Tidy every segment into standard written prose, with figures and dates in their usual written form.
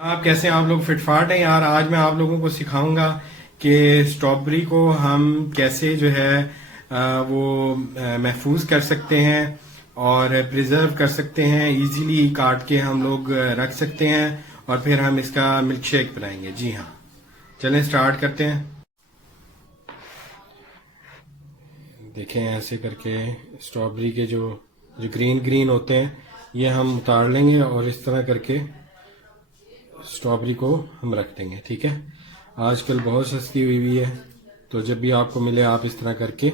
आप कैसे हैं? आप लोग फिटफाट हैं यार। आज मैं आप लोगों को सिखाऊंगा कि स्ट्रॉबेरी को हम कैसे जो है वो महफूज कर सकते हैं और प्रिजर्व कर सकते हैं। इजीली काट के हम लोग रख सकते हैं और फिर हम इसका मिल्क शेक बनाएंगे। जी हाँ, चलें स्टार्ट करते हैं। देखें, ऐसे करके स्ट्रॉबेरी के जो जो ग्रीन ग्रीन होते हैं ये हम उतार लेंगे और इस तरह करके स्ट्रॉबेरी को हम रख देंगे। ठीक है, आजकल बहुत सस्ती हुई हुई है, तो जब भी आपको मिले आप इस तरह करके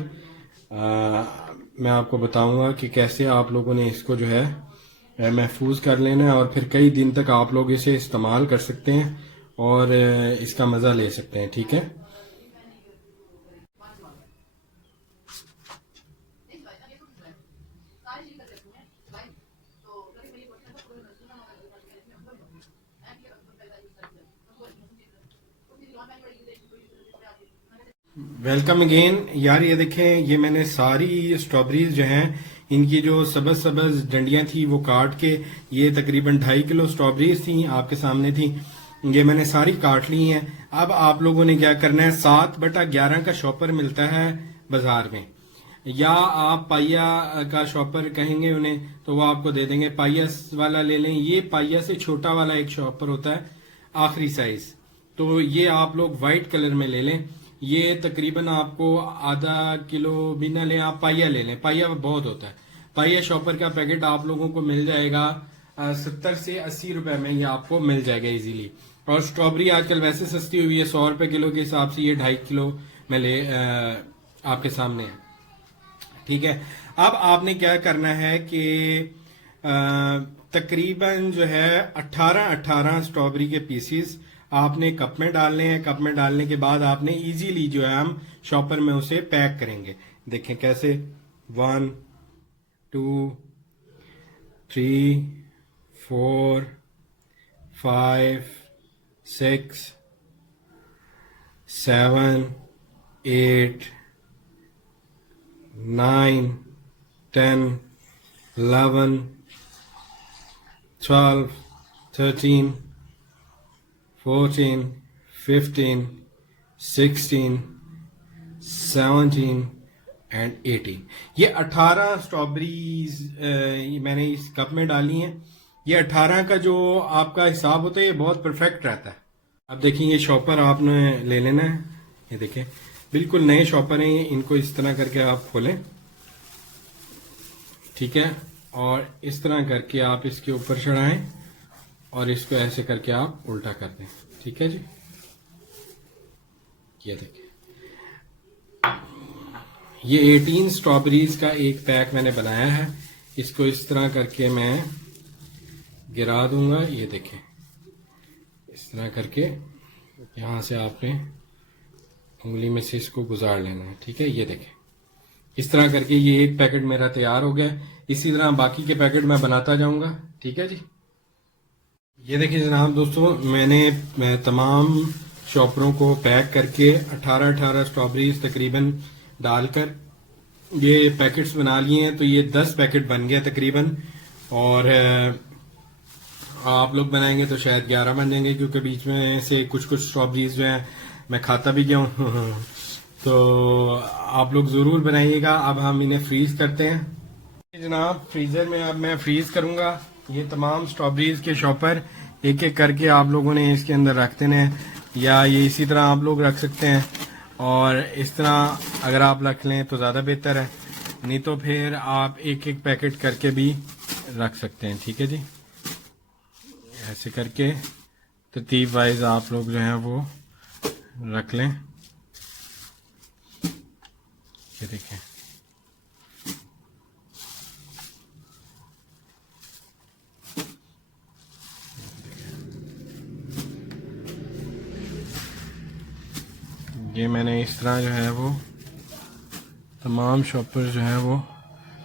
मैं आपको बताऊंगा कि कैसे आप लोगों ने इसको जो है महफूज कर लेना है और फिर कई दिन तक आप लोग इसे इस्तेमाल कर सकते हैं और इसका मज़ा ले सकते हैं। ठीक है, वेलकम अगेन यार। ये देखें, ये मैंने सारी स्ट्रॉबेरीज जो हैं इनकी जो सबज सबज डंडियां थी वो काट के, ये तकरीबन 2.5 किलो स्ट्रॉबेरीज थी आपके सामने थी, ये मैंने सारी काट ली हैं। अब आप लोगों ने क्या करना है, 7/11 का शॉपर मिलता है बाजार में, या आप पाइया का शॉपर कहेंगे उन्हें तो वो आपको दे देंगे। पाइया वाला ले लें, ये पाइया से छोटा वाला एक शॉपर होता है, आखिरी साइज। तो ये आप लोग वाइट कलर में ले लें। ये तकरीबन आपको आधा किलो भी ना लें, आप पाइया ले लें, पाइया बहुत होता है। पाइया शॉपर का पैकेट आप लोगों को मिल जाएगा 70 से 80 रुपए में, ये आपको मिल जाएगा इजीली। और स्ट्रॉबेरी आजकल वैसे सस्ती हुई है, 100 रुपए किलो के हिसाब से ये 2.5 किलो में ले आपके सामने है। ठीक है, अब आपने क्या करना है कि तकरीबन जो है 18-18 स्ट्रॉबेरी के पीसीस आपने कप में डालने हैं। कप में डालने के बाद आपने इजीली जो है हम शॉपर में उसे पैक करेंगे। देखें कैसे, 1 2 3 4 5 6 7 8 9 10 11 12 13 14 15 16 17 एंड 18। ये 18 स्ट्रॉबेरीज मैंने इस कप में डाली हैं। ये 18 का जो आपका हिसाब होता है ये बहुत परफेक्ट रहता है। अब देखिए, ये शॉपर आपने ले लेना है। ये देखें, बिल्कुल नए शॉपर हैं ये, इनको इस तरह करके आप खोलें। ठीक है, और इस तरह करके आप इसके ऊपर चढ़ाएं और इसको ऐसे करके आप उल्टा कर दें। ठीक है जी, ये देखिए, ये 18 स्ट्रॉबेरीज का एक पैक मैंने बनाया है। इसको इस तरह करके मैं गिरा दूंगा। ये देखें, इस तरह करके यहाँ से आपने उंगली में से इसको गुजार लेना है। ठीक है, ये देखें, इस तरह करके ये एक पैकेट मेरा तैयार हो गया। इसी तरह बाकी के पैकेट मैं बनाता जाऊंगा। ठीक है जी, ये देखिए जनाब दोस्तों, मैं तमाम शॉपरों को पैक करके 18-18 स्ट्रॉबेरीज तकरीबन डालकर ये पैकेट्स बना लिए हैं। तो ये 10 पैकेट बन गए तकरीबन, और आप लोग बनाएंगे तो शायद 11 बन जाएंगे, क्योंकि बीच में से कुछ कुछ स्ट्रॉबेरीज जो हैं मैं खाता भी गया हूँ तो आप लोग ज़रूर बनाइएगा। अब हम इन्हें फ्रीज करते हैं जनाब। फ्रीज़र में अब मैं फ्रीज करूँगा ये तमाम स्ट्रॉबेरीज के शॉपर। एक एक करके आप लोगों ने इसके अंदर रख देने हैं, या ये इसी तरह आप लोग रख सकते हैं, और इस तरह अगर आप रख लें तो ज़्यादा बेहतर है, नहीं तो फिर आप एक एक पैकेट करके भी रख सकते हैं। ठीक है जी, ऐसे करके तरतीब वाइज आप लोग जो हैं वो रख लें। ये देखें, ये मैंने इस तरह जो है वो तमाम शॉपर जो है वो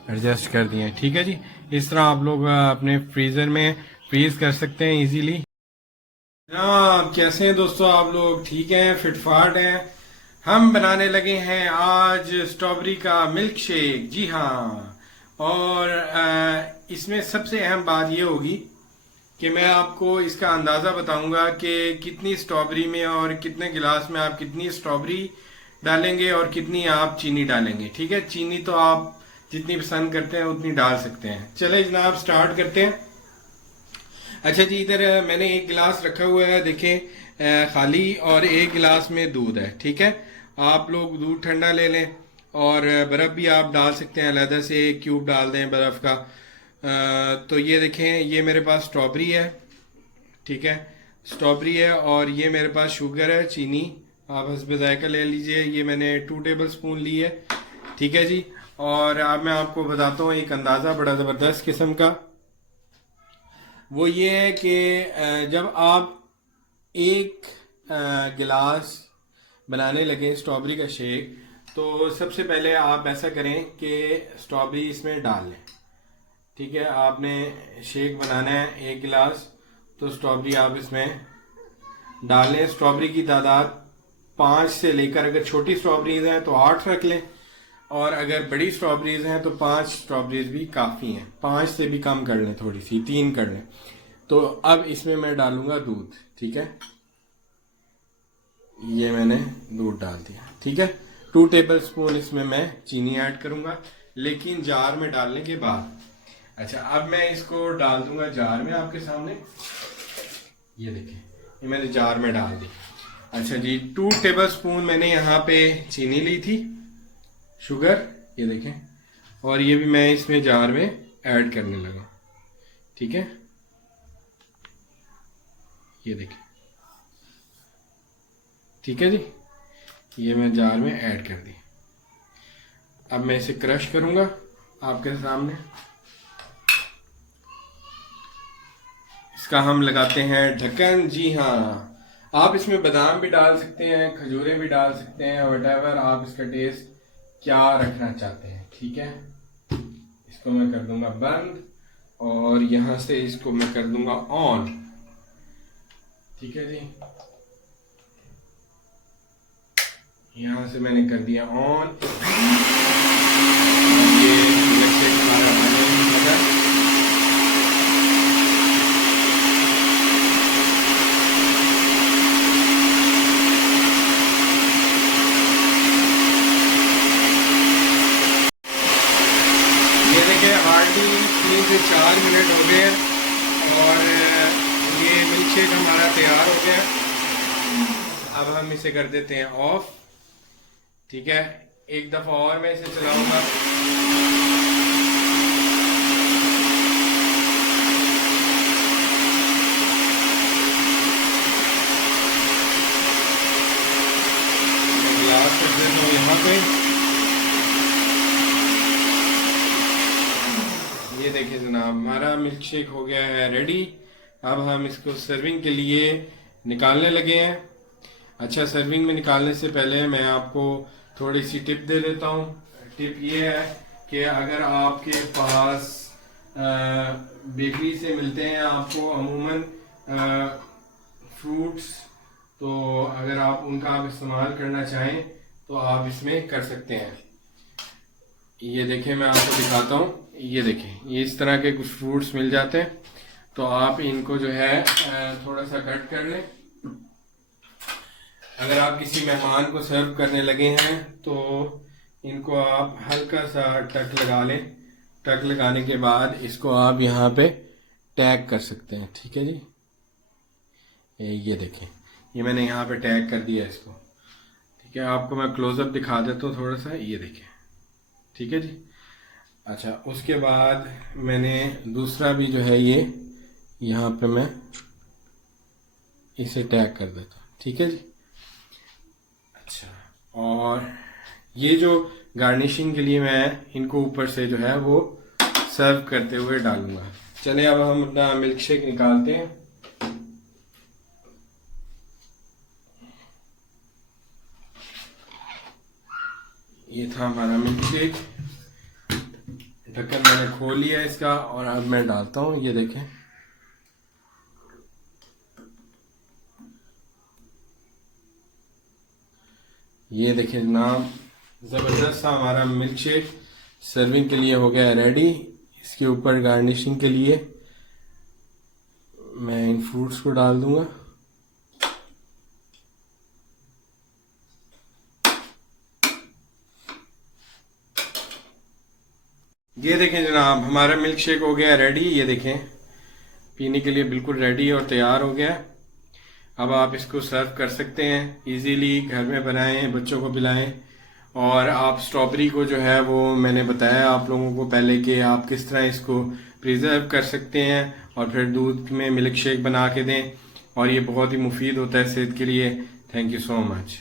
एडजस्ट कर दिए हैं। ठीक है जी, इस तरह आप लोग अपने फ्रीज़र में फ्रीज कर सकते हैं इजीली। हाँ, कैसे हैं दोस्तों आप लोग? ठीक हैं, फिटफाट हैं। हम बनाने लगे हैं आज स्ट्रॉबेरी का मिल्क शेक। जी हाँ, और इसमें सबसे अहम बात ये होगी कि मैं आपको इसका अंदाज़ा बताऊंगा कि कितनी स्ट्रॉबेरी में और कितने गिलास में आप कितनी स्ट्रॉबेरी डालेंगे और कितनी आप चीनी डालेंगे। ठीक है, चीनी तो आप जितनी पसंद करते हैं उतनी डाल सकते हैं। चले जनाब स्टार्ट करते हैं। अच्छा जी, इधर मैंने एक गिलास रखा हुआ है, देखें खाली, और एक गिलास में दूध है। ठीक है, आप लोग दूध ठंडा ले लें और बर्फ़ भी आप डाल सकते हैं, अलहदा से एक क्यूब डाल दें बर्फ़ का। तो ये देखें, ये मेरे पास स्ट्रॉबेरी है। ठीक है, स्ट्रॉबेरी है और ये मेरे पास शुगर है, चीनी आप हस्बे ज़ायका ले लीजिए। ये मैंने 2 टेबल स्पून ली है। ठीक है जी, और अब मैं आपको बताता हूँ एक अंदाज़ा बड़ा ज़बरदस्त किस्म का। वो ये है कि जब आप एक गिलास बनाने लगे स्ट्रॉबेरी का शेक, तो सबसे पहले आप ऐसा करें कि स्ट्रॉबेरी इसमें डाल लें। ठीक है, आपने शेक बनाना है 1 गिलास, तो स्ट्रॉबेरी आप इसमें डाल लें। स्ट्रॉबेरी की तादाद 5 से लेकर, अगर छोटी स्ट्रॉबेरीज हैं तो 8 रख लें, और अगर बड़ी स्ट्रॉबेरीज हैं तो 5 स्ट्रॉबेरीज भी काफ़ी हैं। 5 से भी कम कर लें, थोड़ी सी 3 कर लें। तो अब इसमें मैं डालूंगा दूध। ठीक है, ये मैंने दूध डाल दिया। ठीक है, 2 टेबल स्पून इसमें मैं चीनी ऐड करूंगा, लेकिन जार में डालने के बाद। अच्छा, अब मैं इसको डाल दूंगा जार में आपके सामने। ये देखें, ये मैंने जार में डाल दी। अच्छा जी, 2 टेबल स्पून मैंने यहाँ पे चीनी ली थी, शुगर, ये देखें, और ये भी मैं इसमें जार में ऐड करने लगा। ठीक है, ये देखें। ठीक है जी, ये मैं जार में ऐड कर दी। अब मैं इसे क्रश करूंगा आपके सामने। इसका हम लगाते हैं ढक्कन। जी हाँ, आप इसमें बादाम भी डाल सकते हैं, खजूरें भी डाल सकते हैं, व्हाटएवर आप इसका टेस्ट क्या रखना चाहते हैं। ठीक है, इसको मैं कर दूंगा बंद और यहां से इसको मैं कर दूंगा ऑन। ठीक है जी, यहां से मैंने कर दिया ऑन। ये इलेक्ट्रिक हमारा बने लगा। ये देखिए, हार्डली 3 से 4 मिनट हो गए और ये मिल्क शेक हमारा तैयार हो गया। अब हम इसे कर देते हैं ऑफ। ठीक है, एक दफा और मैं इसे चलाऊंगा। ग्लास रख देता हूँ यहाँ पे। ये देखिए जनाब, हमारा मिल्क शेक हो गया है रेडी। अब हम इसको सर्विंग के लिए निकालने लगे हैं। अच्छा, सर्विंग में निकालने से पहले मैं आपको थोड़ी सी टिप दे देता हूँ। टिप ये है कि अगर आपके पास बेकरी से मिलते हैं आपको अमूमन फ्रूट्स, तो अगर आप उनका आप इस्तेमाल करना चाहें तो आप इसमें कर सकते हैं। ये देखें, मैं आपको दिखाता हूँ। ये देखें, ये इस तरह के कुछ फ्रूट्स मिल जाते हैं, तो आप इनको जो है थोड़ा सा कट कर लें। अगर आप किसी मेहमान को सर्व करने लगे हैं तो इनको आप हल्का सा टक लगा लें। टक लगाने के बाद इसको आप यहाँ पे टैग कर सकते हैं। ठीक है जी, ये देखें, ये मैंने यहाँ पे टैग कर दिया इसको। ठीक है, आपको मैं क्लोजअप दिखा देता हूँ थोड़ा सा। ये देखें, ठीक है जी। अच्छा, उसके बाद मैंने दूसरा भी जो है ये यहाँ पे मैं इसे टैग कर देता हूँ। ठीक है जी। अच्छा, और ये जो गार्निशिंग के लिए मैं इनको ऊपर से जो है वो सर्व करते हुए डालूंगा। चलिए अब हम अपना मिल्क शेक निकालते हैं। ये था हमारा मिल्क शेक। ढक्कन मैंने खोल लिया इसका और अब मैं डालता हूँ। ये देखें, ये देखें जनाब, ज़बरदस्त सा हमारा मिल्क शेक सर्विंग के लिए हो गया रेडी। इसके ऊपर गार्निशिंग के लिए इन फ्रूट्स को डाल दूंगा। ये देखें जनाब, हमारा मिल्क शेक हो गया रेडी। ये देखें, पीने के लिए बिल्कुल रेडी और तैयार हो गया। अब आप इसको सर्व कर सकते हैं, इजीली घर में बनाएं, बच्चों को पिलाएं। और आप स्ट्रॉबेरी को जो है वो मैंने बताया आप लोगों को पहले कि आप किस तरह इसको प्रिजर्व कर सकते हैं और फिर दूध में मिल्क शेक बना के दें, और ये बहुत ही मुफीद होता है सेहत के लिए। Thank you so much.